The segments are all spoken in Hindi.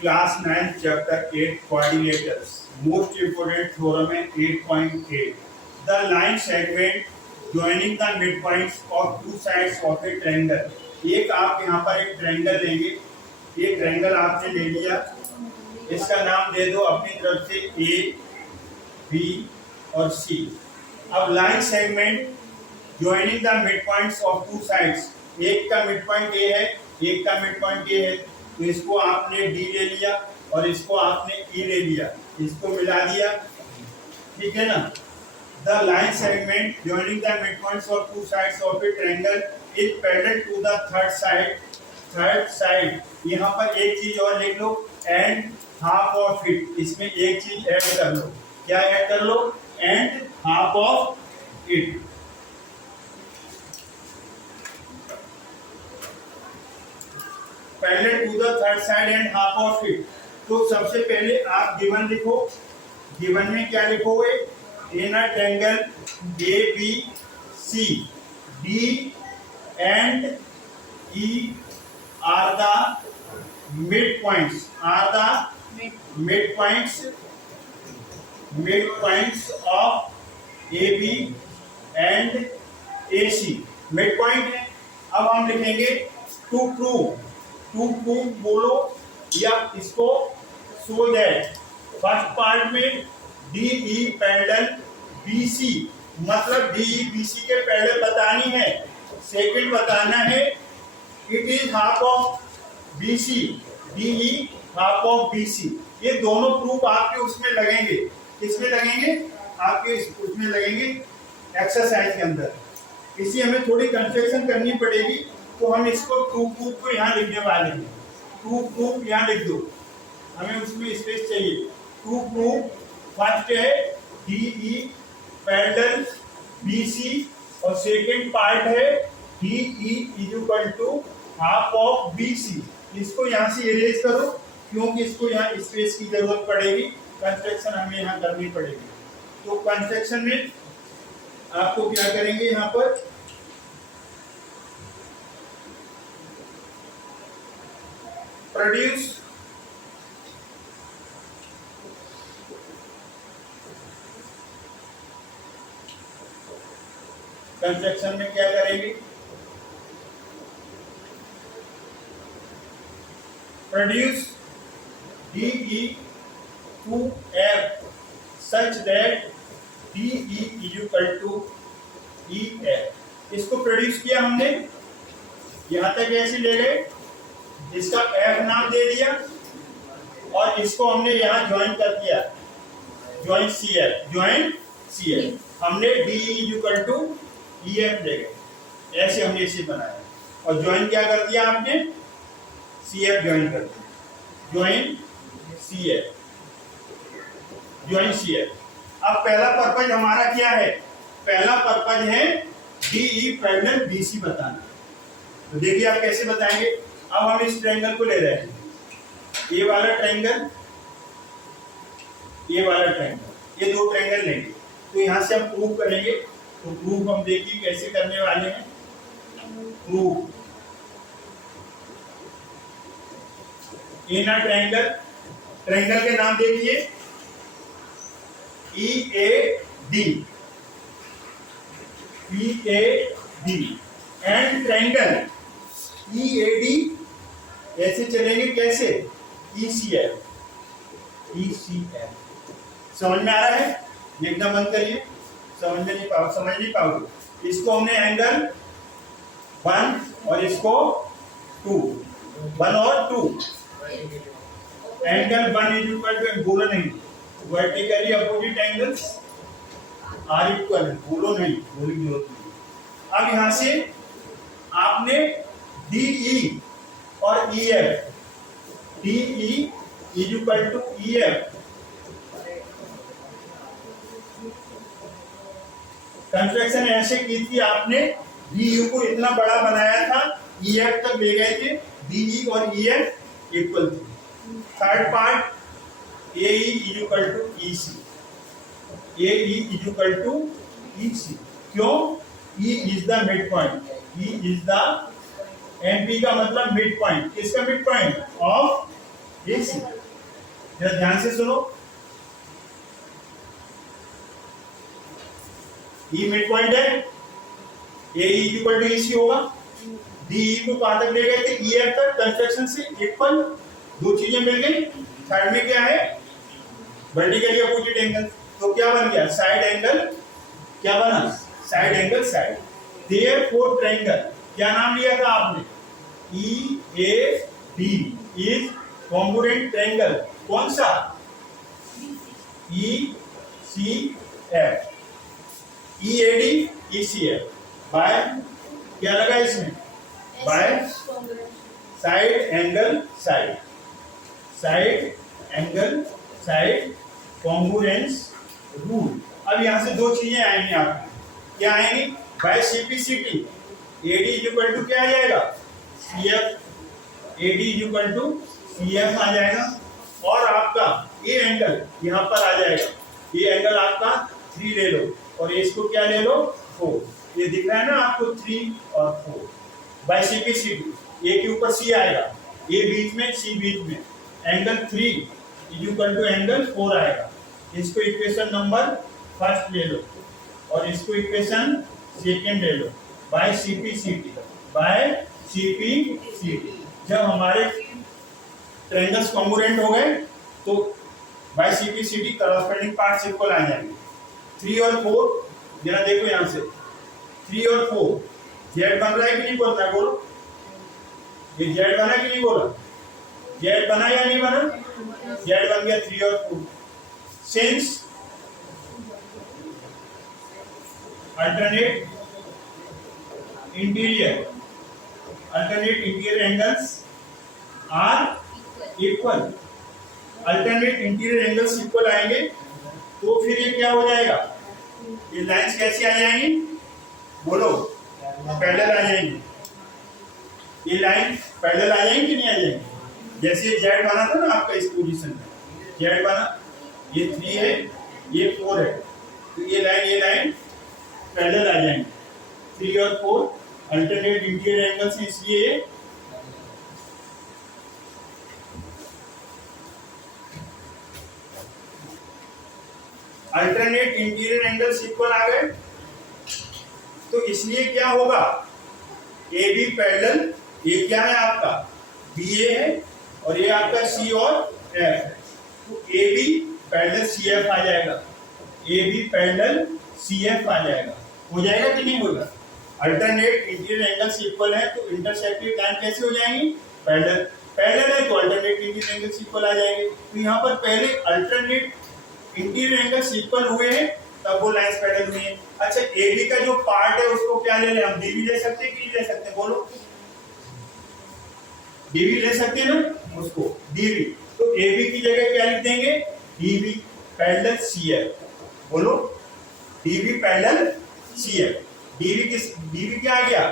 Class 9 chapter 8 coordinators most important theorem है 8.8 the line segment joining the mid points of two sides of a triangle. एक आप यहाँ पर एक ट्रायंगल लेंगे, ये ट्रायंगल आपने ले लिया, इसका नाम दे दो अपनी तरफ से ए बी और सी। अब line segment joining the mid points of two sides, एक का मिड पॉइंट ए है, एक का मिड पॉइंट ए है, तो इसको आपने डी ले लिया और इसको आपने ई ले लिया, इसको मिला दिया, ठीक है ना। The line segment joining the mid points of two sides of a triangle is parallel to the third side. यहाँ पर एक चीज और लिख लो, एंड हाफ ऑफ इट, इसमें एक चीज ऐड कर लो, क्या ऐड कर लो, and half of it. Parallel to the third side and half of it. तो सबसे पहले आप गिवन लिखो, गिवन में क्या लिखोगे, in a triangle A B C D and E are the mid points, are the mid points of A B and A C. Mid point है। अब हम लिखेंगे टू प्रूव बोलो या इसको सो दैट फर्स्ट पार्ट में D E parallel B C, मतलब डी ई बी सी के पैरेलल बतानी है। सेकंड बताना है it is half of B C, D E half of B C. ये दोनों प्रूफ आपके उसमें लगेंगे, किसमें लगेंगे, आपके उसमें लगेंगे एक्सरसाइज के अंदर। इसी हमें थोड़ी कंस्ट्रक्शन करनी पड़ेगी, तो हम इसको प्रूफ को यहाँ लिखने वाले हैं। प्रूफ यहाँ लिख दो, हमें उसमें स्पेस चाहिए। प्रूफ फर्स्ट है D E parallel B C और सेकेंड पार्ट है D E is equal to half of B C. इसको यहाँ से इरेज करो, क्योंकि इसको यहाँ स्पेस की जरूरत पड़ेगी, कंस्ट्रक्शन हमें यहाँ करनी पड़ेगी। तो कंस्ट्रक्शन में आपको क्या करेंगे, यहाँ पर प्रोड्यूस कंस्ट्रक्शन में क्या करेंगे, produce D E to F such that D E is equal to E F. इसको प्रोड्यूस किया हमने, यहां तक ऐसे ले गए, इसका एफ नाम दे दिया और इसको हमने यहाँ ज्वाइन कर दिया, ज्वाइन सी एफ, हमने D is equal to E F ले गए, ऐसे हमने इसे बनाया और ज्वाइन क्या कर दिया आपने, सी एफ ज्वाइन कर दिया, ज्वाइन सी एफ। अब पहला पर्पज हमारा क्या है, पहला पर्पज है D E parallel B C बताना। तो देखिए आप कैसे बताएंगे। अब हम इस ट्रायंगल को ले रहे हैं, ये वाला ट्रायंगल, ये वाला ट्रायंगल, ये दो ट्रायंगल लेंगे। तो यहाँ से हम प्रूव करेंगे। तो प्रूफ हम देखिए कैसे करने वाले हैं। Proof in a triangle, triangle के नाम देखिए E A D and triangle E A D, ऐसे चलेंगे कैसे, ई सी एफ। समझ में आ रहा है, देखना बंद करिए, समझ नहीं पाओगे। इसको हमने एंगल 1 और इसको 2, 1 और 2, एंगल 1 इज इक्वल टू, बोलो नहीं, vertically opposite angles are equal, बोलो नहीं, बोलने की जरूरत नहीं। अब यहां से आपने डी ई और E F, D E is equal to E F, construction ऐसे की थी आपने, डी यू को इतना बड़ा बनाया था, ई एफ तक ले गए थे, डी ई और ई एफ इक्वल थे। Third part A E is equal to E C, A E is equal to E C. क्यों, E is the mid point, E is the, M P का मतलब मिड पॉइंट, किसका मिड पॉइंट, ऑफ AC। जरा ध्यान से सुनो, E मिड पॉइंट है, AE इक्वल टू EC होगा। DE को कहां तक ले गए थे, EF तक, कंस्ट्रक्शन से इक्वल, दो चीजें मिल गई। थर्ड में क्या है, वर्टिकली अपोजिट एंगल, तो क्या बन गया, साइड एंगल, क्या बना, side angle side. Therefore triangle, क्या नाम लिया था आपने, EAD इज कॉन्ग्रुएंट ट्रायंगल, कौन सा, ECF, EAD ECF बाय, क्या लगा इसमें, by side angle side, side angle side congruence rule. अब यहां से दो चीजें आएंगी आपकी, क्या आएंगी, by CPCT, AD equal to क्या आ जाएगा, CF, AD equal to CF आ जाएगा, और आपका ये एंगल यहां पर आ जाएगा, ये एंगल आपका 3 ले लो, और इसको क्या ले लो, 4, ये दिख रहा है ना आपको 3 और 4, बाय CPCT, A के ऊपर C आएगा, A बीच में, C बीच में, एंगल 3 इक्वल टू एंगल 4 आएगा। इसको इक्वेशन नंबर फर्स्ट ले लो, और इसको इक्वेशन सेकंड ले लो, बाय CPCT, बाय CPCT। जब हमारे ट्रायंगल्स कॉन्ग्रुएंट हो गए तो by CPCT corresponding parts equal आ जाएंगे। 3 और 4, जरा देखो यहां से, 3 और 4, जेड बन रहा है कि नहीं बन रहा है, बोलो, ये जेड बना कि नहीं, बोला, जेड बना या नहीं बना, जेड बन गया 3 और 4। Since alternate interior angles are equal, alternate interior angles equal आएंगे, तो फिर ये क्या हो जाएगा, ये लाइंस कैसी आ जाएंगी, बोलो, पैरेलल आ जाएंगी, ये लाइन पैरेलल आ जाएंगी कि नहीं आ जाएंगी। जैसे ये जेड बना था ना आपका इस पोजीशन में, जेड बना, ये 3 है, ये 4 है, तो ये लाइन पैरेलल आ जाएंगे, 3 और 4 अल्टरनेट इंटीरियर एंगल्स, इसलिए अल्टरनेट इंटीरियर एंगल्स इक्वल आ गए, तो इसलिए क्या होगा, AB पैरेलल, ये क्या है आपका BA है, और ये आपका C और F है, तो AB पैरेलल CF आ जाएगा, AB पैरेलल CF आ जाएगा, हो जाएगा कि नहीं होगा। अल्टरनेट इंटीरियर एंगल्स इक्वल है तो इंटरसेक्टिव लाइन कैसे हो जाएंगी, पैरेलल, पैरेलल है तो अल्टरनेट इंटीरियर एंगल्स इक्वल आ जाएंगे। तो यहाँ पर पहले अल्टरनेट इंटीरियर एंगल्स इक्वल हुए हैं, तब वो लाइंस पैरेलल हुई हैं। अच्छा, AB का जो पार्ट है उसको क्या ले लें हम, DB ले सकते हैं कि नहीं ले सकते, बोलो, DB ले सकते हैं ना उसको, DB, तो AB की जगह क्या लिख देंगे, DB पैरेलल CF, बोलो, DB पैरेलल CF, DB क्या आ गया,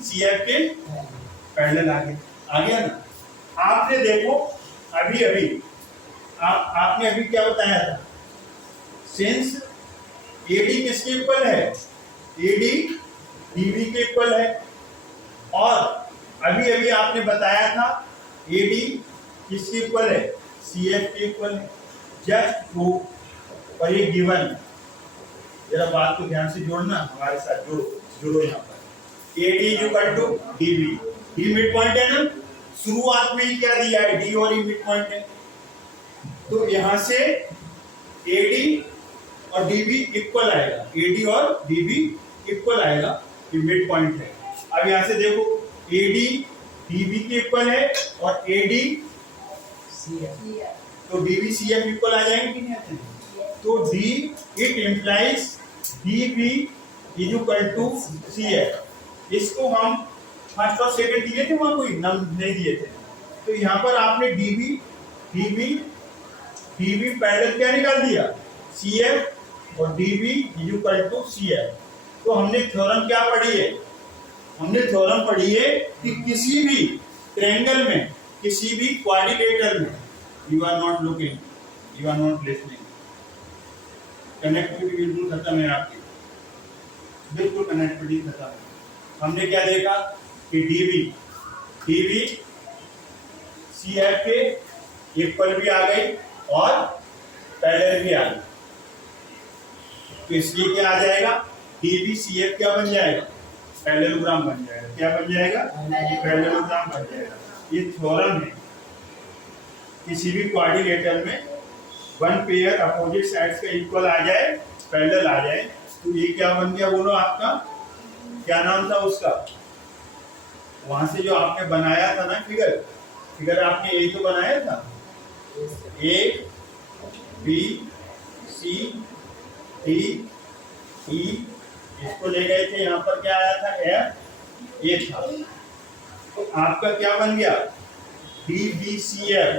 CF के पैरेलल आ गया ना। आपने देखो अभी आपने अभी क्या बताया था, सिंस AD किसके इक्वल है, AD DB के इक्वल है, और अभी आपने बताया था AD किसके इक्वल है, CF के इक्वल है, जस्ट प्रूफ, और ये गिवन, जरा बात को ध्यान से जोड़ना, हमारे साथ जुड़ो यहाँ पर, AD equal to DB, D mid point है ना, शुरुआत में ही क्या दिया है, D और E मिड पॉइंट है, तो यहाँ से AD और DB इक्वल आएगा, AD और DB इक्वल आएगा, ये मिड पॉइंट है। अब यहाँ से देखो AD DB के इक्वल है और AD CF, तो DB CF इक्वल आ जाएंगे कि नहीं आते हैं? तो D it implies DB is equal to CF। इसको हम फर्स्ट और सेकंड दिए थे, वहां कोई नाम नहीं दिए थे, तो यहाँ पर आपने DB पैरेलल क्या निकाल दिया, CF, और DB is equal to CF। तो हमने थ्योरम क्या पढ़ी है, हमने थ्योरम पढ़ी है कि किसी भी ट्रायंगल में, किसी भी क्वाड्रिलेटरल में, you are not looking, you are not listening, connectivity बिल्कुल खत्म है आपकी, बिल्कुल कनेक्टिविटी खत्म है। हमने क्या देखा कि DB CF के इक्वल भी आ गई और पैरेलल भी आ गई। तो इसलिए क्या आ जाएगा, DBCF क्या बन जाएगा, पैरेललोग्राम बन जाएगा। क्या बन जाएगा, पैरेललोग्राम बन जाएगा। ये थ्योरम है, किसी भी क्वाड्रिलेटरल में वन पेयर अपोजिट साइड्स का इक्वल आ जाए, पैरेलल आ जाए, तो ये क्या बन गया बोलो, आपका क्या नाम था उसका, वहां से जो आपने बनाया था ना फिगर आपने यही तो बनाया था, ABCD E, इसको ले गए थे, यहाँ पर क्या आया था, F, ये था, तो आपका क्या बन गया, DBCF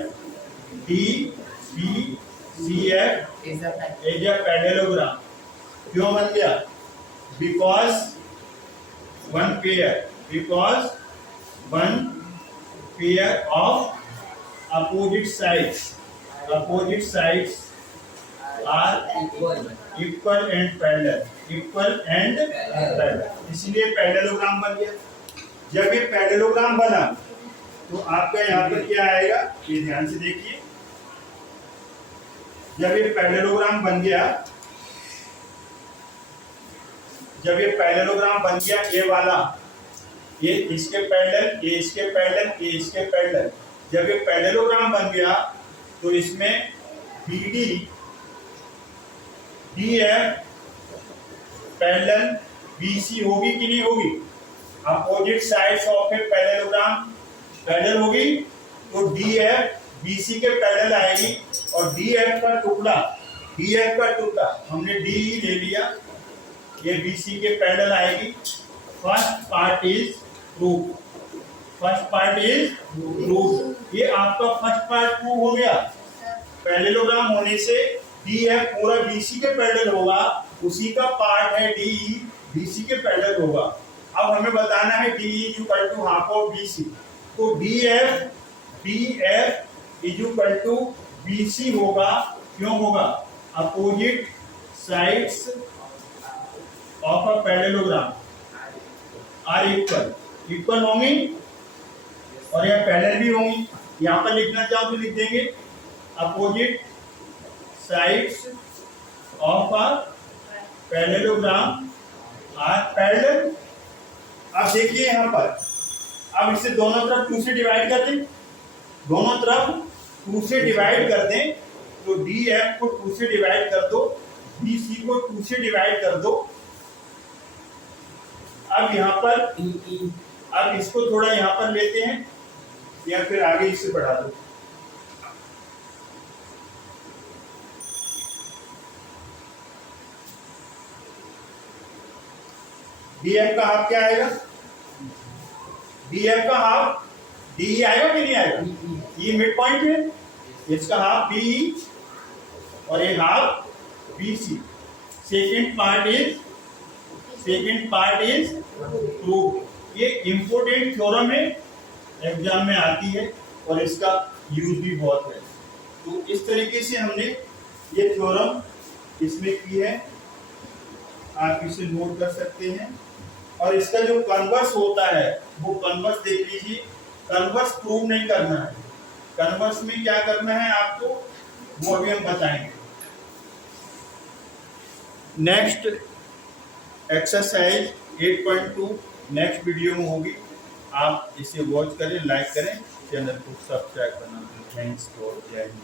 इज अ पैरेललोग्राम। क्यों बन गया, because one pair of opposite sides are equal and parallel, इसलिए पैरेललोग्राम बन गया। जब ये पैरेललोग्राम बना तो आपका यहाँ पर क्या आएगा, ये ध्यान से देखिए, जब ये पैरेललोग्राम बन गया, ये वाला, ये इसके पैरेलल, ये इसके पैरेलल, ये इसके पैरेलल, जब ये पैरेललोग्राम बन गया तो इसमें BD DF पैरेलल BC होगी कि नहीं होगी, opposite sides of a parallelogram parallel होगी, तो DF BC के पैरेलल आएगी, और DF का टुकड़ा हमने DE ले लिया, ये BC के पैरेलल आएगी। फर्स्ट पार्ट इज प्रूफ, ये आपका फर्स्ट पार्ट प्रूव हो गया। पैरेललोग्राम होने से DF पूरा BC के पैरेलल होगा, उसी का पार्ट है DE BC के पैरेलल होगा। अब हमें बताना है DE equal to half of BC, तो BF इक्वल टू BC होगा। क्यों होगा, opposite sides of a parallelogram are equal होंगी और यह पैरेलल भी होंगी। यहाँ पर लिखना चाहो तो लिख देंगे, opposite sides of a parallelogram are parallel. अब देखिए यहाँ पर, अब इसे दोनों तरफ 2 से डिवाइड कर दें, तो DF को 2 से डिवाइड कर दो, BC को 2 से डिवाइड कर दो। अब यहाँ पर अब इसको थोड़ा यहाँ पर लेते हैं, या फिर आगे इससे बढ़ा दो। DF का हाफ क्या आएगा, DE आएगा कि नहीं आएगा, ये मिड पॉइंट है, इसका हाफ DE और ये half BC। Second part is proof. ये इंपोर्टेंट थ्योरम है, एग्जाम में आती है और इसका यूज भी बहुत है। तो इस तरीके से हमने ये थ्योरम इसमें की है, आप इसे नोट कर सकते हैं। और इसका जो कन्वर्स होता है वो कन्वर्स देख लीजिए, कन्वर्स प्रूव नहीं करना है, कन्वर्स में क्या करना है आपको वो अभी हम बताएंगे। नेक्स्ट एक्सरसाइज 8.2 नेक्स्ट वीडियो में होगी, आप इसे वॉच करें, लाइक करें, चैनल को सब्सक्राइब करना। थैंक्स फॉर जय हिंद।